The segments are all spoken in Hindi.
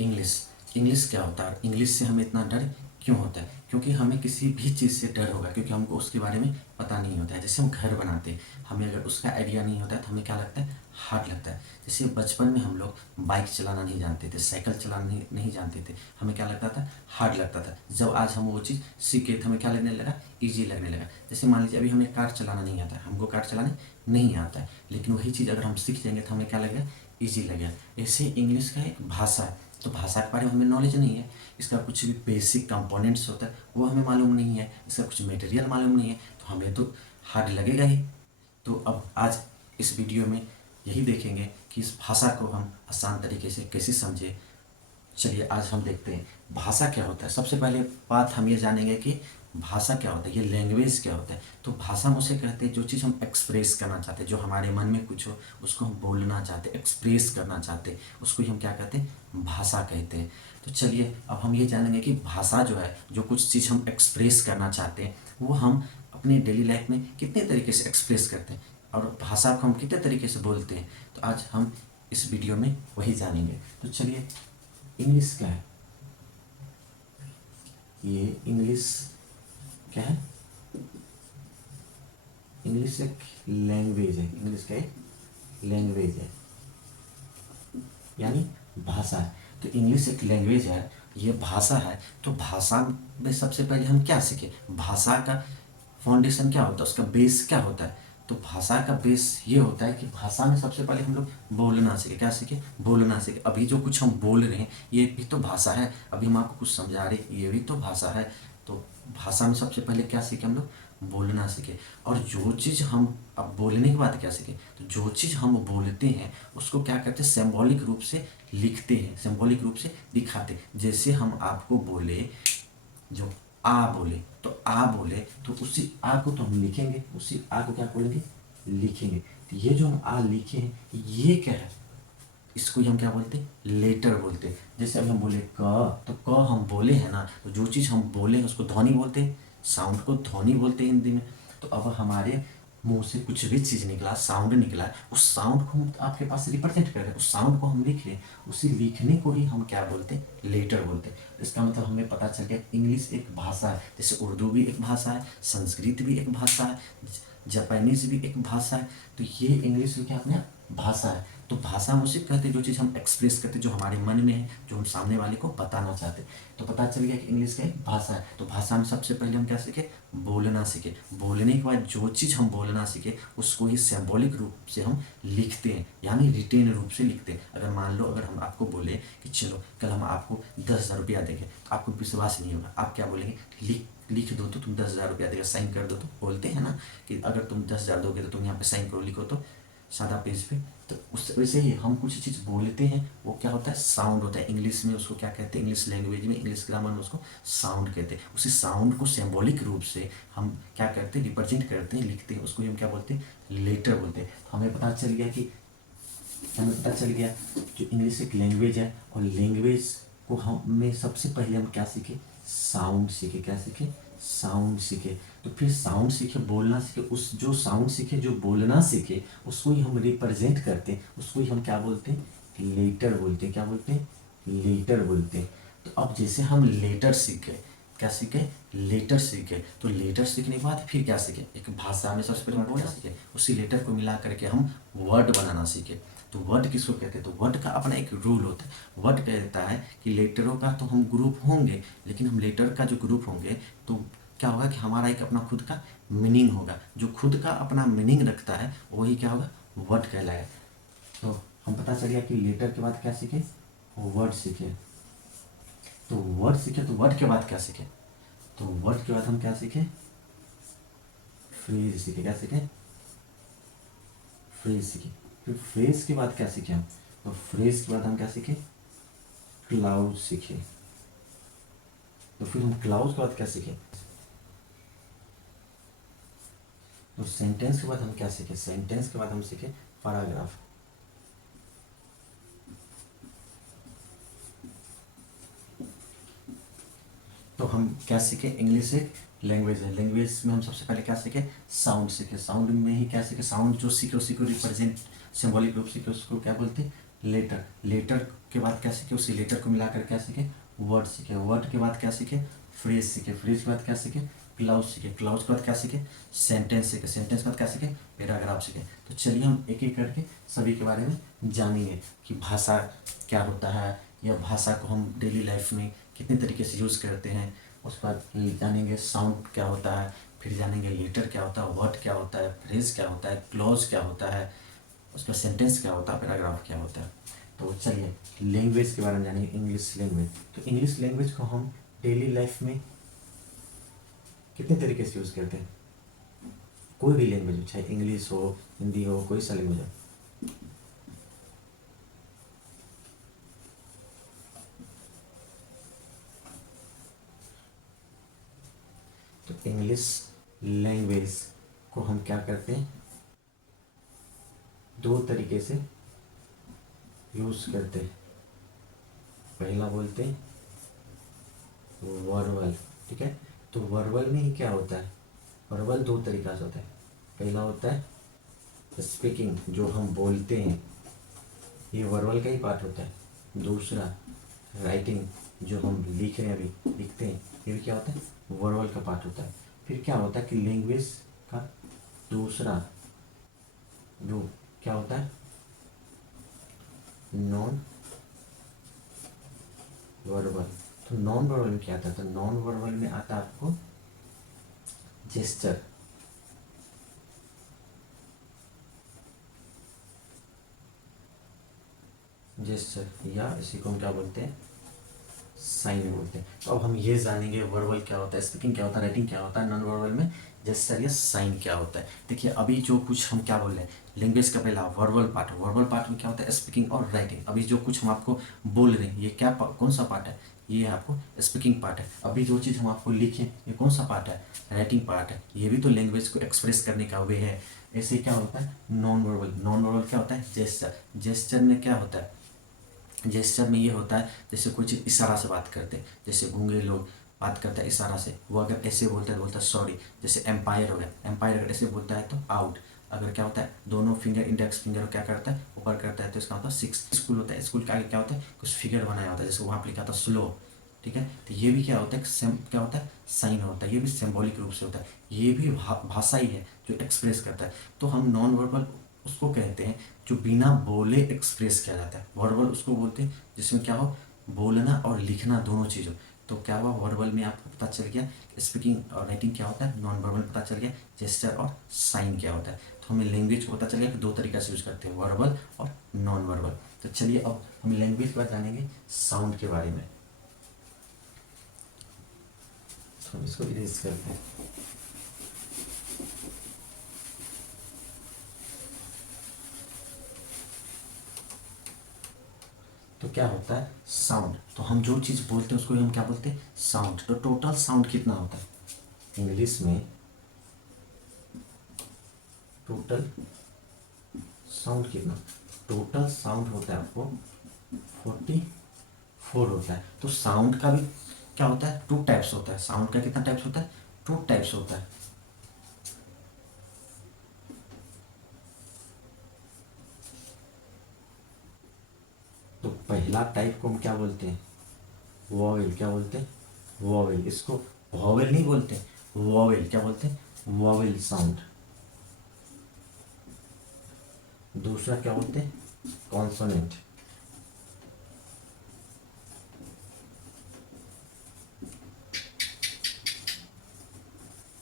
इंग्लिश। इंग्लिश क्या होता है, इंग्लिश से हमें इतना डर क्यों होता है? क्योंकि हमें किसी भी चीज़ से डर होगा, क्योंकि हमको उसके बारे में पता नहीं होता है। जैसे हम घर बनाते हैं, हमें अगर उसका आइडिया नहीं होता है तो हमें क्या लगता है, हार्ड लगता है। जैसे बचपन में हम लोग बाइक चलाना नहीं जानते थे, साइकिल चलाना नहीं जानते थे, हमें क्या लगता था, हार्ड लगता था। जब आज हम वो चीज़ सीखे तो हमें क्या लगने लगा, ईजी लगने लगा। जैसे मान लीजिए अभी हमें कार चलाना नहीं आता है, हमको कार चलाने नहीं आता है, लेकिन वही चीज़ अगर हम सीख जाएंगे तो हमें क्या लगेगा, ईजी लगेगा। ऐसे इंग्लिश का एक भाषा है, तो भाषा के बारे में हमें नॉलेज नहीं है, इसका कुछ भी बेसिक कंपोनेंट्स होता है वो हमें मालूम नहीं है, इसका कुछ मटेरियल मालूम नहीं है, तो हमें तो हार्ड लगेगा ही। तो अब आज इस वीडियो में यही देखेंगे कि इस भाषा को हम आसान तरीके से कैसे समझें। चलिए आज हम देखते हैं भाषा क्या होता है। सबसे पहले बात हम ये जानेंगे कि भाषा क्या होता है, ये लैंग्वेज क्या होता है। तो भाषा हम उसे कहते हैं जो चीज़ हम एक्सप्रेस करना चाहते हैं, जो हमारे मन में कुछ हो उसको हम बोलना चाहते हैं, एक्सप्रेस करना चाहते हैं, उसको ही हम क्या कहते हैं, भाषा कहते हैं। तो चलिए अब हम ये जानेंगे कि भाषा जो है, जो कुछ चीज़ हम एक्सप्रेस करना चाहते हैं वो हम अपनी डेली लाइफ में कितने तरीके से एक्सप्रेस करते हैं और भाषा को हम कितने तरीके से बोलते हैं। तो आज हम इस वीडियो में वही जानेंगे। तो चलिए इंग्लिश क्या है, ये इंग्लिश क्या है, इंग्लिश एक लैंग्वेज है, इंग्लिश का एक लैंग्वेज है यानी भाषा है। तो इंग्लिश एक लैंग्वेज है, ये भाषा है। तो भाषा में सबसे पहले हम क्या सीखे, भाषा का फाउंडेशन क्या होता है, उसका बेस क्या होता है। तो भाषा का बेस ये होता है कि भाषा में सबसे पहले हम लोग बोलना सीखे। क्या सीखे, बोलना सीखे। अभी जो कुछ हम बोल रहे हैं ये भी तो भाषा है, अभी हम आपको कुछ समझा रहे हैं ये भी तो भाषा है। तो भाषा में सबसे पहले क्या सीखे हम लोग, बोलना सीखे। और जो चीज़ हम, अब बोलने के बाद क्या सीखे, तो जो चीज़ हम बोलते हैं उसको क्या करते हैं, सिंबॉलिक रूप से लिखते हैं, सिंबॉलिक रूप से दिखाते हैं। जैसे हम आपको बोले, जो आ बोले, तो आ बोले तो उसी आ को तो हम लिखेंगे, उसी आ को क्या बोलेंगे, लिखेंगे। तो ये जो हम आ लिखे हैं ये क्या है, इसको ही हम क्या बोलते हैं, लेटर बोलते हैं। जैसे अभी हम बोले क, तो क हम बोले हैं ना, तो जो चीज़ हम बोले हैं उसको ध्वनि बोलते हैं, साउंड को ध्वनि बोलते हैं हिंदी में। तो अब हमारे मुंह से कुछ भी चीज़ निकला, साउंड निकला, उस साउंड को हम आपके पास रिप्रेजेंट कर रहे हैं, उस साउंड को हम लिख रहे हैं, उसी लिखने को ही हम क्या बोलते हैं, लेटर बोलते हैं। इसका मतलब हमें पता चल गया इंग्लिश एक भाषा है। जैसे उर्दू भी एक भाषा है, संस्कृत भी एक भाषा है, जापानीज भी एक भाषा है। तो ये इंग्लिश क्या अपने भाषा है। तो भाषा हम उसे कहते हैं जो चीज़ हम एक्सप्रेस करते हैं, जो हमारे मन में है, जो हम सामने वाले को बताना चाहते हैं। तो पता चल गया कि इंग्लिश का एक भाषा है। तो भाषा में सबसे पहले हम क्या सीखे, बोलना सीखे। बोलने के बाद जो चीज़ हम बोलना सीखे उसको ही सिंबॉलिक रूप से हम लिखते हैं, यानी रिटेन रूप से लिखते हैं। अगर मान लो अगर हम आपको बोले कि चलो कल हम आपको 10,000 रुपया देंगे, तो आपको विश्वास नहीं होगा, आप क्या बोलेंगे, लिख दो तो तुम 10,000 रुपया देगा, साइन कर दो। तो बोलते हैं ना कि अगर तुम 10,000 दोगे तो तुम यहाँ पे साइन करो, लिखो तो सादा पेज पे। तो उस वैसे ही हम कुछ चीज़ बोलते हैं, वो क्या होता है, साउंड होता है। इंग्लिश में उसको क्या कहते हैं, इंग्लिश लैंग्वेज में, इंग्लिश ग्रामर में उसको साउंड कहते हैं। उसी साउंड को सिंबॉलिक रूप से हम क्या करते हैं, रिप्रेजेंट करते हैं, लिखते हैं, उसको हम क्या बोलते हैं, लेटर बोलते हैं। हमें पता चल गया कि जो इंग्लिश एक लैंग्वेज है, और लैंग्वेज को हमें सबसे पहले हम क्या सीखे, साउंड सीखे। क्या सीखे, साउंड सीखे। तो फिर साउंड सीखे, बोलना सीखे, उस जो साउंड सीखे, जो बोलना सीखे, उसको ही हम रिप्रेजेंट करते हैं, उसको ही हम क्या बोलते हैं, लेटर बोलते हैं। क्या बोलते हैं, लेटर बोलते हैं। तो अब जैसे हम लेटर सीखे, क्या सीखे, लेटर सीखे। तो लेटर सीखने के बाद फिर क्या सीखे, एक भाषा में सबसे पहले हम बोलना सीखे, उसी लेटर को मिला करके हम वर्ड बनाना सीखे। तो वर्ड किसको कहते हैं, तो वर्ड का अपना एक रूल होता है। वर्ड कहता है कि लेटरों का तो हम ग्रुप होंगे, लेकिन हम लेटर का जो ग्रुप होंगे तो क्या होगा कि हमारा एक अपना खुद का मीनिंग होगा। जो खुद का अपना मीनिंग रखता है वही क्या होगा, वर्ड कहलाएगा। तो हम पता चल गया कि लेटर के बाद क्या सीखे, वर्ड सीखे। तो वर्ड सीखे, तो वर्ड के बाद क्या सीखे, तो वर्ड के बाद हम क्या सीखे, फ्रेज सीखे। क्या सीखे, फ्रेज सीखे। फिर फ्रेज के बाद क्या सीखे हम, तो फ्रेज के बाद हम क्या सीखे, क्लाउड सीखे। तो फिर हम क्लाउड के बाद क्या सीखे, तो सेंटेंस के बाद हम क्या सीखे, सेंटेंस के बाद हम सीखे पैराग्राफ। तो हम क्या सीखे, इंग्लिश एक लैंग्वेज है, लैंग्वेज में हम सबसे पहले क्या सीखे, साउंड सीखे। साउंड में ही क्या सीखे, साउंड जो सीखे उसी को रिप्रेजेंट सिंबॉलिक रूप सीखे, उसको क्या बोलते हैं, लेटर, लेटर के बाद क्या सीखे, उसी लेटर को मिलाकर क्या सीखे, वर्ड सीखे, वर्ड के बाद क्या सीखे, फ्रेज सीखे, फ्रेज के बाद क्या सीखे, क्लाउज सीखे, क्लाउज के बाद क्या सीखे, सेंटेंस सीखे, सेंटेंस के बाद क्या सीखे, पैराग्राफ सीखे। तो चलिए हम एक एक करके सभी के बारे में जानेंगे कि भाषा क्या होता है, या भाषा को हम डेली लाइफ में कितने तरीके से यूज़ करते हैं। उसके बाद जानेंगे साउंड क्या होता है, फिर जानेंगे लेटर क्या होता है, वर्ड क्या होता है, फ्रेज क्या होता है, क्लॉज क्या होता है, उसका सेंटेंस क्या होता है, पैराग्राफ क्या होता है। तो चलिए लैंग्वेज के बारे में जानेंगे, इंग्लिश लैंग्वेज। तो इंग्लिश लैंग्वेज को हम डेली लाइफ में कितने तरीके से यूज़ करते हैं, कोई भी लैंग्वेज हो, चाहे इंग्लिश हो, हिंदी हो, कोई सा लैंग्वेज हो। तो इंग्लिश लैंग्वेज को हम क्या करते हैं, दो तरीके से यूज़ करते हैं। पहला बोलते हैं वर्बल, ठीक है। तो वर्बल में ही क्या होता है, वर्बल दो तरीका से होता है। पहला होता है स्पीकिंग, जो हम बोलते हैं, ये वर्बल का ही पार्ट होता है। दूसरा राइटिंग, जो हम लिख रहे हैं, अभी लिखते हैं, ये भी क्या होता है, वर्बल का पार्ट होता है। फिर क्या होता है कि लैंग्वेज का दूसरा जो क्या होता है, नॉन वर्बल। तो नॉन वर्बल में क्या आता है, तो नॉन वर्बल में आता है आपको जेस्चर, जेस्चर, या इसी को हम क्या बोलते हैं, साइन बोलते हैं। तो अब हम ये जानेंगे वर्बल क्या होता है, स्पीकिंग क्या होता है, राइटिंग क्या होता है, नॉन वर्बल में जेस्चर या साइन क्या होता है। देखिए अभी जो कुछ हम क्या बोल रहे हैं, लैंग्वेज का पहला वर्बल पार्ट, वर्बल पार्ट में क्या होता है, स्पीकिंग और राइटिंग। अभी जो कुछ हम आपको बोल रहे हैं, ये क्या कौन सा पार्ट है, ये आपको स्पीकिंग पार्ट है। अभी जो चीज़ हम आपको लिखें, ये कौन सा पार्ट है, राइटिंग पार्ट है। ये भी तो लैंग्वेज को एक्सप्रेस करने का वे है। ऐसे क्या होता है नॉन वर्बल, नॉन वर्बल क्या होता है, जेस्चर, जेस्चर में क्या होता है, जेस्चर में ये होता है जैसे कोई चीज़ इशारा से बात करते हैं, जैसे गूंगे लोग बात करते हैं इशारा से, वो अगर ऐसे बोलता है तो बोलता है सॉरी। जैसे एम्पायर हो गया, एम्पायर अगर ऐसे बोलता है तो आउट। अगर क्या होता है, दोनों फिंगर, इंडेक्स फिंगर क्या करता है, ऊपर करता है, तो इसका मतलब सिक्स। स्कूल होता है, स्कूल के आगे क्या होता है, कुछ फिगर बनाया होता है, जैसे वहाँ पर लिखा था स्लो, ठीक है। तो ये भी क्या होता है, क्या होता है, साइन होता है। ये भी सिंबॉलिक रूप से होता है, ये भी भाषा ही है जो एक्सप्रेस करता है। तो हम नॉन वर्बल उसको कहते हैं जो बिना बोले एक्सप्रेस किया जाता है। वर्बल उसको बोलते हैं जिसमें क्या हो, बोलना और लिखना दोनों चीज़ हो। तो क्या हुआ, वर्बल में आपको पता चल गया स्पीकिंग और राइटिंग क्या होता है, नॉन वर्बल पता चल गया जेस्चर और साइन क्या होता है। तो हमें लैंग्वेज को पता चल गया कि दो तरीका से यूज करते हैं, वर्बल और नॉन वर्बल। तो चलिए अब हम लैंग्वेज के बाद जानेंगे साउंड के बारे में। तो हम इसको इरेज करते हैं। तो क्या होता है साउंड, तो हम जो चीज़ बोलते हैं उसको हम क्या बोलते हैं, साउंड। तो टोटल साउंड कितना होता है इंग्लिश में, टोटल साउंड कितना, टोटल साउंड होता है आपको 44 होता है। तो साउंड का भी क्या होता है, टू टाइप्स होता है। साउंड का कितना टाइप्स होता है, टू टाइप्स होता है। तो पहला टाइप को हम क्या बोलते हैं, वॉवेल, क्या बोलते हैं, वॉवेल। इसको वॉवेल नहीं बोलते, वॉवेल क्या बोलते हैं, वॉवेल साउंड। दूसरा क्या बोलते हैं, कॉन्सोनेंट।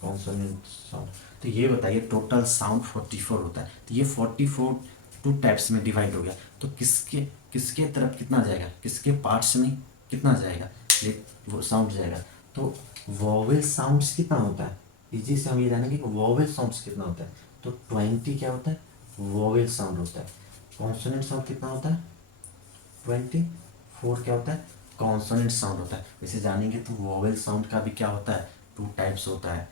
Consonant sound. तो ये बताइए टोटल साउंड 44 होता है, तो ये 44 टू टाइप्स में डिवाइड हो गया। तो किसके किसके तरफ कितना जाएगा, किसके पार्ट्स में कितना जाएगा, ये वो साउंड जाएगा। तो वॉवेल साउंड्स कितना होता है, इजी से हम ये जानेंगे कि वॉवेल साउंड्स कितना होता है। तो 20 क्या होता है, वॉवेल साउंड होता है। कॉन्सोनेंट साउंड कितना होता है, 24 क्या होता है, कॉन्सोनेंट साउंड होता है। वैसे जानेंगे तो वॉवेल साउंड का भी क्या होता है, टू टाइप्स होता है,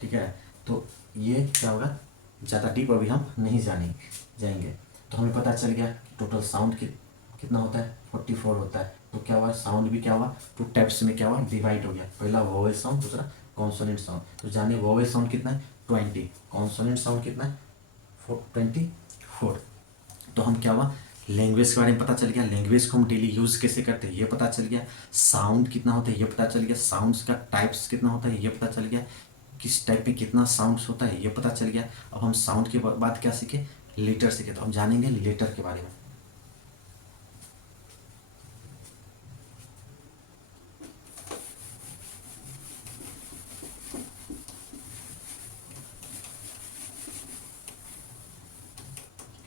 ठीक है। तो ये क्या होगा, ज़्यादा डीप अभी हम नहीं जाएंगे। तो हमें पता चल गया कि टोटल साउंड कितना होता है, 44 होता है। तो क्या हुआ, साउंड भी क्या हुआ, टू टाइप्स में क्या हुआ, डिवाइड हो गया। पहला वोवेल साउंड, दूसरा कॉन्सोनेंट साउंड। तो जानिए वोवेल साउंड कितना है, 20, कॉन्सोनेंट साउंड कितना है, 24। तो हम क्या हुआ, लैंग्वेज के बारे में पता चल गया, लैंग्वेज को हम डेली यूज़ कैसे करते हैं ये पता चल गया, साउंड कितना होता है ये पता चल गया, साउंड्स का टाइप्स कितना होता है ये पता चल गया, किस टाइप में कितना साउंड्स होता है ये पता चल गया। अब हम साउंड के बाद क्या सीखे, लेटर सीखे, तो हम जानेंगे लेटर के बारे में।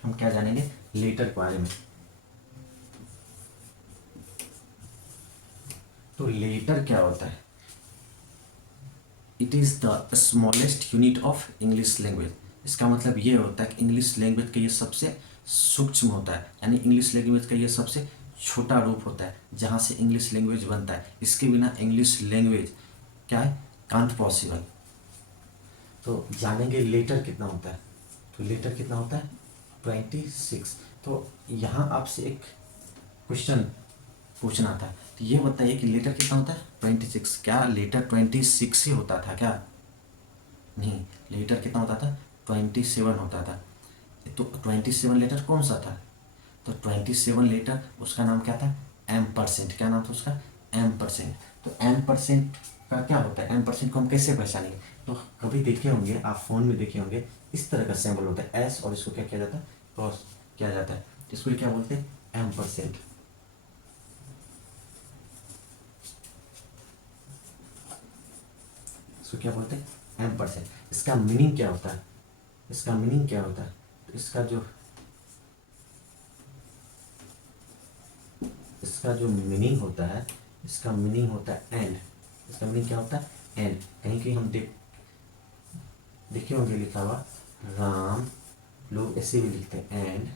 हम क्या जानेंगे, लेटर के बारे में। तो लेटर क्या होता है, it is the smallest unit of English language. इसका मतलब ये होता है कि इंग्लिश लैंग्वेज का ये सबसे सूक्ष्म होता है, यानी इंग्लिश लैंग्वेज का ये सबसे छोटा रूप होता है जहाँ से इंग्लिश लैंग्वेज बनता है। इसके बिना इंग्लिश लैंग्वेज क्या है, कांट पॉसिबल। तो जानेंगे लेटर कितना होता है। तो लेटर कितना होता है 26। तो यहाँ आपसे एक क्वेश्चन पूछना था, तो ये बताइए कि लेटर कितना होता है 26। क्या लेटर 26 ही होता था क्या, नहीं, लेटर कितना होता था 27 होता था। तो 27 लेटर कौन सा था, तो 27 लेटर उसका नाम क्या था, एम परसेंट। क्या नाम था उसका, एम परसेंट। तो एम परसेंट का क्या होता है, एम परसेंट को हम कैसे पहचानेंगे, तो कभी देखे होंगे आप फ़ोन में देखे होंगे, इस तरह का सिंबल होता है एस, और इसको क्या किया जाता है, क्रॉस किया जाता है, इसको क्या बोलते हैं, एम परसेंट। इसको क्या बोलते हैं, एम परसेंट। इसका मीनिंग क्या होता है, इसका मीनिंग क्या होता है, तो इसका जो मीनिंग होता है, इसका मीनिंग होता है एंड। इसका मीनिंग क्या होता है, एंड। कहीं कहीं हम देखे होंगे लिखा हुआ राम, लोग ऐसे भी लिखते हैं एंड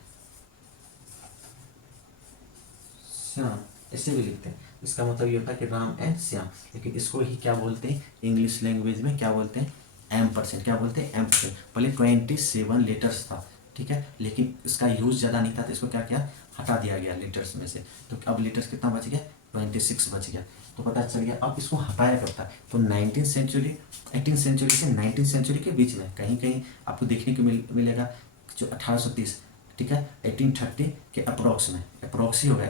श्याम, ऐसे भी लिखते हैं। इसका मतलब ये होता है कि राम एंड श्याम, लेकिन इसको ही क्या बोलते हैं इंग्लिश लैंग्वेज में, क्या बोलते हैं, एम परसेंट। क्या बोलते हैं, एम परसेंट। पहले 27 लेटर्स था, ठीक है, लेकिन इसका यूज़ ज़्यादा नहीं था, तो इसको क्या किया, हटा दिया गया लेटर्स में से। तो अब लेटर्स कितना बच गया, 26 बच गया। तो पता चल गया। अब इसको हटाया कब था, तो 18th सेंचुरी से 19th सेंचुरी के बीच में कहीं कहीं आपको देखने को मिलेगा, जो 1830, ठीक है, 1830 के अप्रोक्स में, अप्रोक्स ही होगा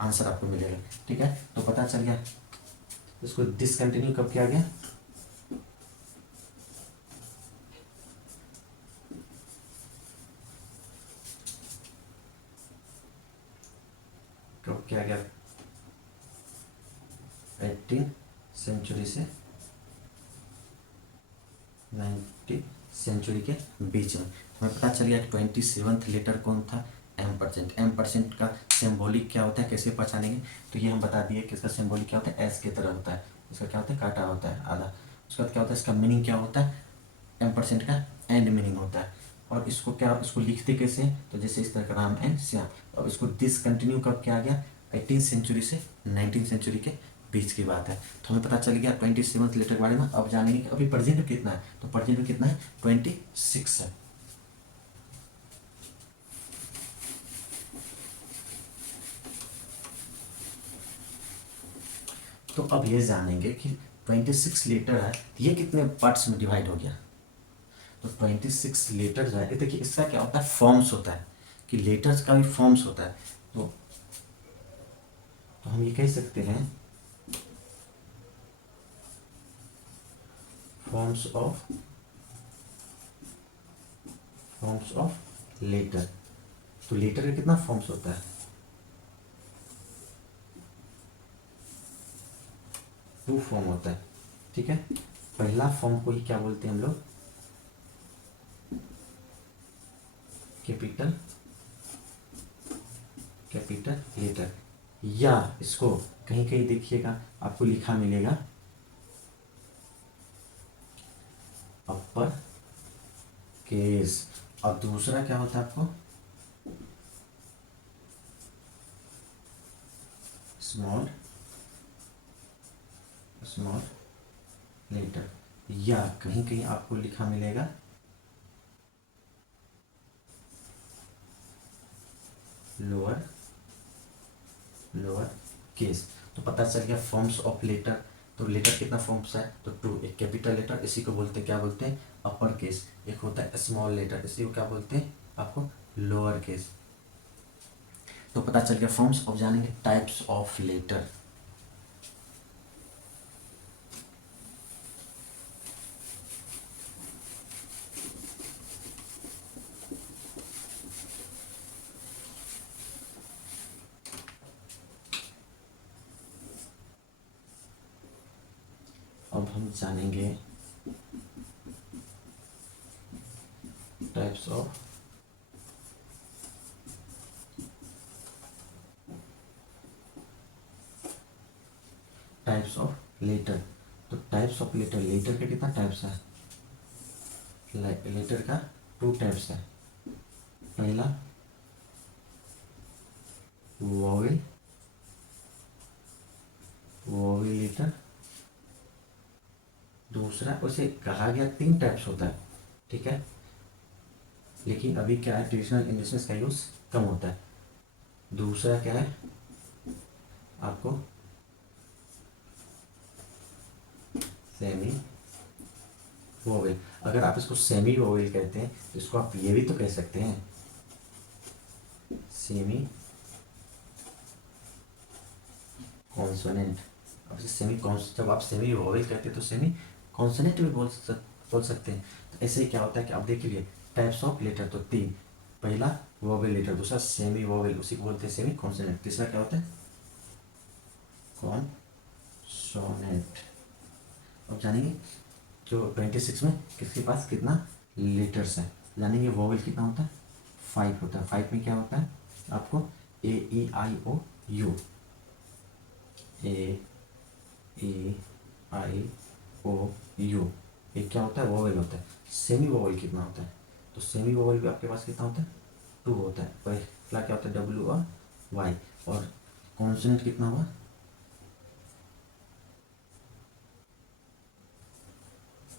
आंसर आपको मिलेगा, ठीक है। तो पता चल गया। इसको डिसकंटिन्यू कब किया गया, कब किया गया, 18th सेंचुरी से 19th सेंचुरी के बीच में। हमें पता चल गया कि 27th लेटर कौन था, एम परसेंट। एम परसेंट का सिंबॉलिक क्या होता है, कैसे पहचानेंगे, तो ये हम बता दिए कि इसका सिंबॉलिक क्या होता है, एस की तरह होता है। इसका क्या होता है, काटा होता है आधा। उसके बाद क्या होता है, इसका मीनिंग क्या होता है, एम परसेंट का एंड मीनिंग होता है। और इसको क्या, इसको लिखते कैसे हैं, तो जैसे इस तरह का राम एंड श्याम। और इसको डिसकंटिन्यू कब किया गया, 18th सेंचुरी से 19th सेंचुरी के बीच की बात है। तो हमें पता चल गया 27th लेटर के बारे में। अब जानेंगे कि अभी प्रेजेंट में कितना है, तो प्रेजेंट में कितना है, 26 है। तो अब ये जानेंगे कि 26 लेटर है, ये कितने पार्ट्स में डिवाइड हो गया। तो 26 लेटर जो है, देखिए इसका क्या होता है, फॉर्म्स होता है, कि लेटर्स का भी फॉर्म्स होता है। तो हम ये कह सकते हैं फॉर्म्स ऑफ लेटर। तो लेटर का कितना फॉर्म्स होता है, 2 फॉर्म होता है, ठीक है। पहला फॉर्म को ही क्या बोलते हैं हम लोग, कैपिटल लेटर, या इसको कहीं कहीं देखिएगा आपको लिखा मिलेगा अपर केस। और दूसरा क्या होता है आपको, स्मॉल लेटर, या कहीं कहीं आपको लिखा मिलेगा लोअर केस। तो पता चल गया फॉर्म्स ऑफ लेटर। तो लेटर कितना फॉर्म्स है, तो 2। एक कैपिटल लेटर, इसी को बोलते हैं, क्या बोलते हैं, अपर केस। एक होता है स्मॉल लेटर, इसी को क्या बोलते हैं आपको, लोअर केस। तो पता चल गया फॉर्म्स। अब जानेंगे टाइप्स ऑफ लेटर। अब हम जानेंगे टाइप्स ऑफ लेटर। तो टाइप्स ऑफ लेटर, लेटर के कितना टाइप्स है? लेटर का 2 टाइप्स है। पहला वोवेल, वोवेल लेटर। दूसरा, उसे कहा गया 3 टाइप्स होता है, ठीक है, लेकिन अभी क्या है, ट्रेडिशनल इंग्लिश में इसका यूज कम होता है। दूसरा क्या है आपको, सेमी वोवेल। अगर आप इसको सेमी वोवेल कहते हैं तो इसको आप ये भी तो कह सकते हैं, सेमी कॉन्सोनेंट। अब सेमी कॉन्स, जब आप सेमी वोवेल कहते हैं तो सेमी कॉन्सोनेंट भी बोल सकते हैं। तो ऐसे ही क्या होता है कि आप देखिए टाइप्स ऑफ लेटर तो 3। पहला वोवेल लेटर, दूसरा सेमी वोवेल, उसी को बोलते हैं सेमी कॉन्सोनेंट, तीसरा क्या होता है कॉन्सोनेंट। अब जानेंगे जो 26 में किसके पास कितना लेटर्स है, जानेंगे। वोवेल कितना होता है? 5 होता है। 5 में क्या होता है आपको, ए ई आई ओ you, A E I O you, ये क्या होता है? वोवेल होता है। सेमी वोवेल कितना होता है? तो सेमी वोवेल भी आपके पास कितना होता है? 2 होता है। पहला क्या होता है? डब्ल्यू और वाई। और कॉन्सोनेंट कितना हुआ?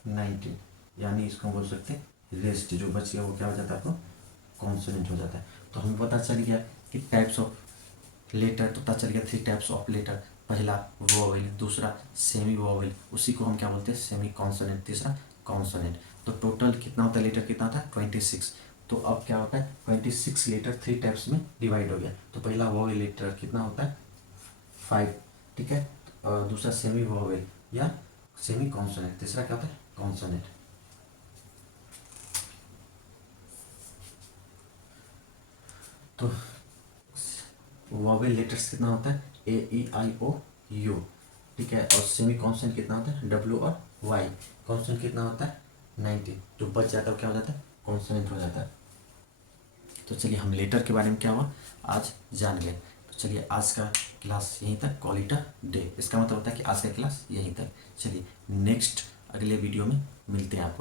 19। यानी इसको हम बोल सकते हैं रेस्ट, जो बच गया वो क्या हो जाता है आपको? कॉन्सोनेंट हो जाता है। तो हमें पता चल गया कि टाइप्स ऑफ लेटर, तो पता चल गया 3 टाइप्स ऑफ लेटर। पहला वोवेल, दूसरा सेमी वोवेल, उसी को हम क्या बोलते हैं? सेमी कॉन्सोनेंट, तीसरा कॉन्सोनेंट। तो टोटल कितना होता है लेटर, कितना था? 26। तो अब क्या होता है, 26 लेटर 3 टाइप्स में डिवाइड हो गया। तो पहला वोवेल लेटर कितना होता है? 5, ठीक है। और दूसरा सेमी वोवेल या सेमी कॉन्सोनेंट, तीसरा क्या होता है? कॉन्सोनेंट। तो वोवेल लेटर्स कितना होता है? ए ई आई ओ यू, ठीक है। और सेमी कॉन्सोनेंट कितना होता है? डब्ल्यू और वाई। कॉन्सोनेंट कितना होता है? 19। जो बच जाता है वो क्या हो जाता है? कॉन्सोनेंट हो जाता है। तो चलिए हम लेटर के बारे में क्या हुआ आज जान गए। तो चलिए आज का क्लास यहीं तक, कॉल इट अ डे। इसका मतलब होता है कि आज का क्लास यहीं तक। चलिए नेक्स्ट अगले वीडियो में मिलते हैं आपको।